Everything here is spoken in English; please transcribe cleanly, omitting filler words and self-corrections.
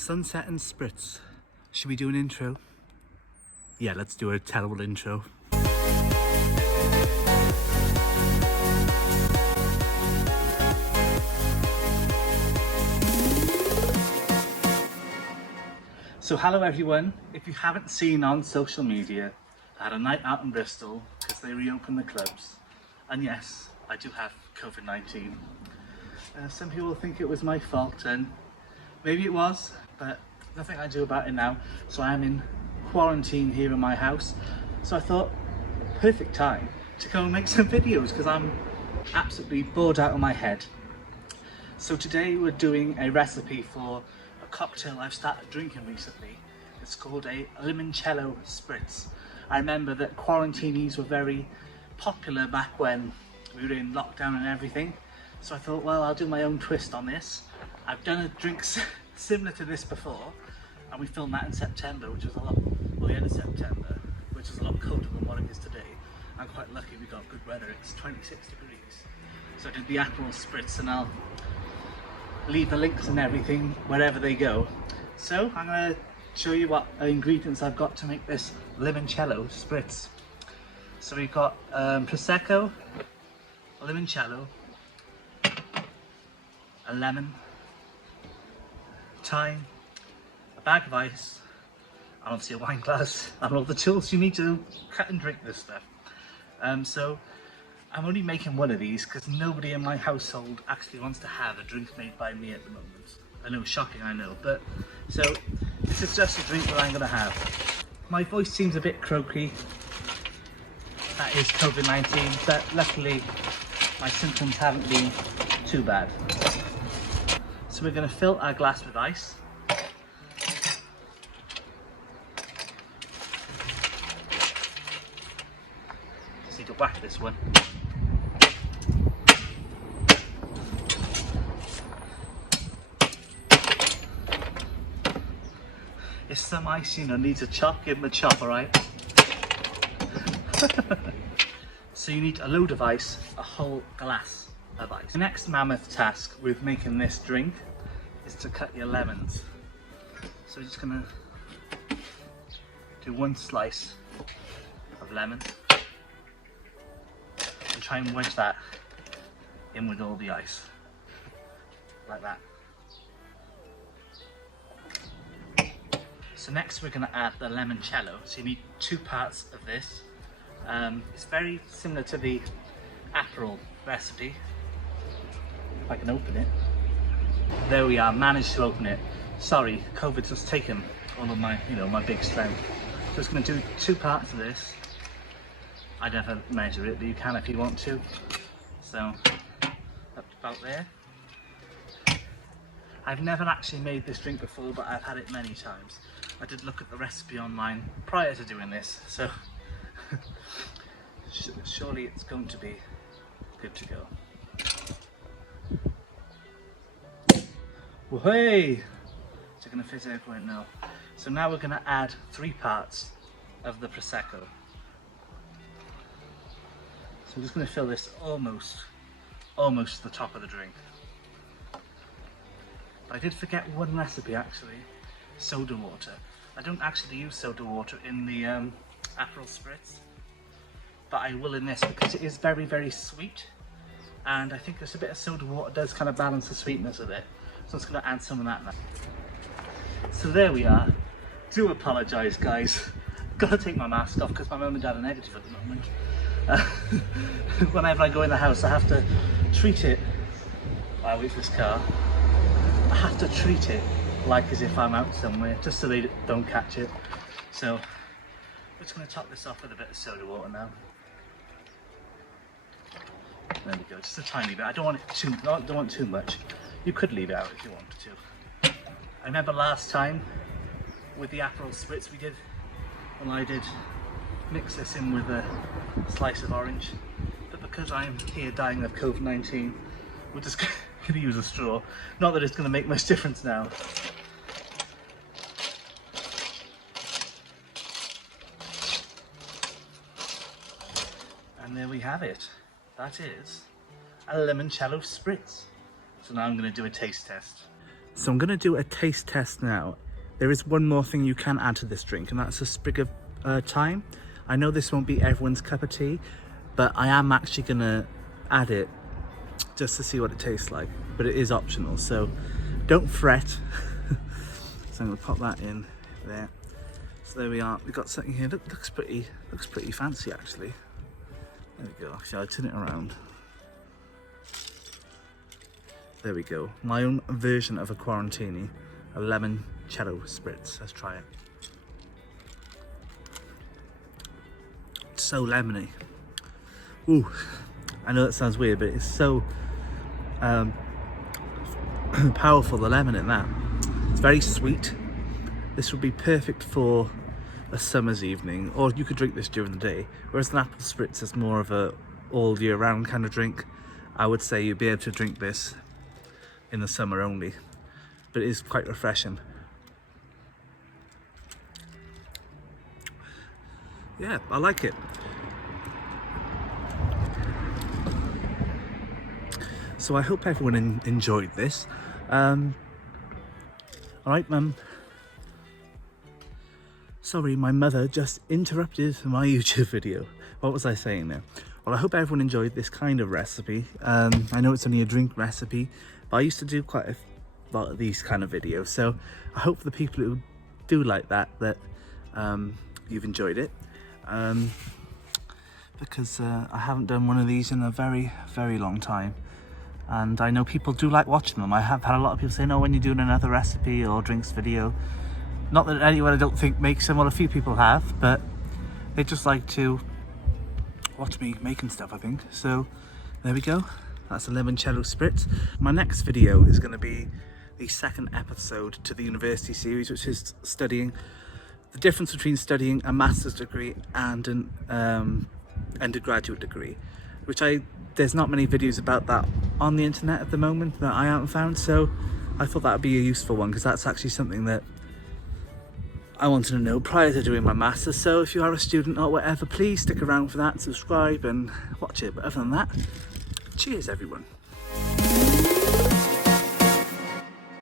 Sunset and Spritz. Should we do an intro? Yeah, let's do a terrible intro. So hello everyone, if you haven't seen on social media, I had a night out in Bristol because they reopened the clubs. And yes, I do have COVID-19. Some people think it was my fault, and maybe it was, but nothing I do about it now. So I'm in quarantine here in my house. So I thought, perfect time to go and make some videos because I'm absolutely bored out of my head. So today we're doing a recipe for a cocktail I've started drinking recently. It's called a Limoncello Sprtiz. I remember that quarantinis were very popular back when we were in lockdown and everything. So I thought, well, I'll do my own twist on this. I've done a drink similar to this before, and we filmed that in September, which was a lot, well, the end of September, which is a lot colder than what it is today. I'm quite lucky we got good weather, it's 26 degrees. So I did the Aperol Spritz, and I'll leave the links and everything wherever they go. So I'm going to show you what ingredients I've got to make this Limoncello Spritz. So we've got Prosecco, Limoncello, a lemon, thyme, a bag of ice, and obviously a wine glass, and all the tools you need to cut and drink this stuff. So I'm only making one of these because nobody in my household actually wants to have a drink made by me at the moment. I know, shocking, I know, but so this is just a drink that I'm going to have. My voice seems a bit croaky. That is COVID-19, but luckily my symptoms haven't been too bad. So we're going to fill our glass with ice. Just need to whack this one. If some ice, needs a chop, give them a chop, alright? So you need a load of ice, a whole glass of ice. The next mammoth task with making this drink is to cut your lemons. So we're just gonna do one slice of lemon and try and wedge that in with all the ice, like that. So next we're going to add the limoncello. So you need 2 parts of this. It's very similar to the Aperol recipe. If I can open it. There we are, managed to open it. Sorry, COVID's just taken all of my, my big strength. Just going to do 2 parts of this. I never measure it, but you can if you want to. So, up about there. I've never actually made this drink before, but I've had it many times. I did look at the recipe online prior to doing this, so surely it's going to be good to go. Well, hey! Is it going to fizz everywhere now? So now we're going to add 3 parts of the Prosecco. So I'm just going to fill this almost to the top of the drink. But I did forget one recipe actually, soda water. I don't actually use soda water in the Aperol Spritz, but I will in this because it is very, very sweet, and I think there's a bit of soda water does kind of balance the sweetness of it. So I'm just going to add some of that now. So there we are. Do apologise, guys. Got to take my mask off because my mum and dad are negative at the moment. Whenever I go in the house, I have to treat it. I wait for this car. I have to treat it like as if I'm out somewhere, just so they don't catch it. So we're just going to top this off with a bit of soda water now. There we go, just a tiny bit. I don't want too much. You could leave it out if you wanted to. I remember last time with the Aperol Spritz I did mix this in with a slice of orange, but because I'm here dying of COVID-19, we're just going to use a straw. Not that it's going to make much difference now. And there we have it. That is a Limoncello Sprtz. So now I'm going to do a taste test. So I'm going to do a taste test now. There is one more thing you can add to this drink, and that's a sprig of thyme. I know this won't be everyone's cup of tea, but I am actually going to add it just to see what it tastes like. But it is optional, so don't fret. So I'm going to pop that in there. So there we are. We've got something here. Looks pretty fancy actually. There we go. Actually, I'll turn it around. There we go. My own version of a quarantini, a Limoncello Sprtiz. Let's try it. It's so lemony. Ooh, I know that sounds weird, but it's so powerful, the lemon in that. It's very sweet. This would be perfect for a summer's evening, or you could drink this during the day. Whereas an apple spritz is more of a all year round kind of drink. I would say you'd be able to drink this in the summer only, but it is quite refreshing. Yeah, I like it. So I hope everyone enjoyed this. Alright, Mum. Sorry, my mother just interrupted my YouTube video. What was I saying there? Well, I hope everyone enjoyed this kind of recipe. I know it's only a drink recipe, but I used to do quite a lot of these kind of videos. So I hope the people who do like that you've enjoyed it. Because I haven't done one of these in a very, very long time. And I know people do like watching them. I have had a lot of people saying, oh, when you're doing another recipe or drinks video. Not that anyone I don't think makes them, well, a few people have, but they just like to watch me making stuff, I think. So there we go. That's a Limoncello Sprtiz. My next video is going to be the second episode to the university series, which is studying the difference between studying a master's degree and an undergraduate degree, which there's not many videos about that on the internet at the moment that I haven't found, so I thought that would be a useful one, because that's actually something that I wanted to know prior to doing my master's. So if you are a student or whatever, please stick around for that, subscribe and watch it. But other than that, cheers everyone.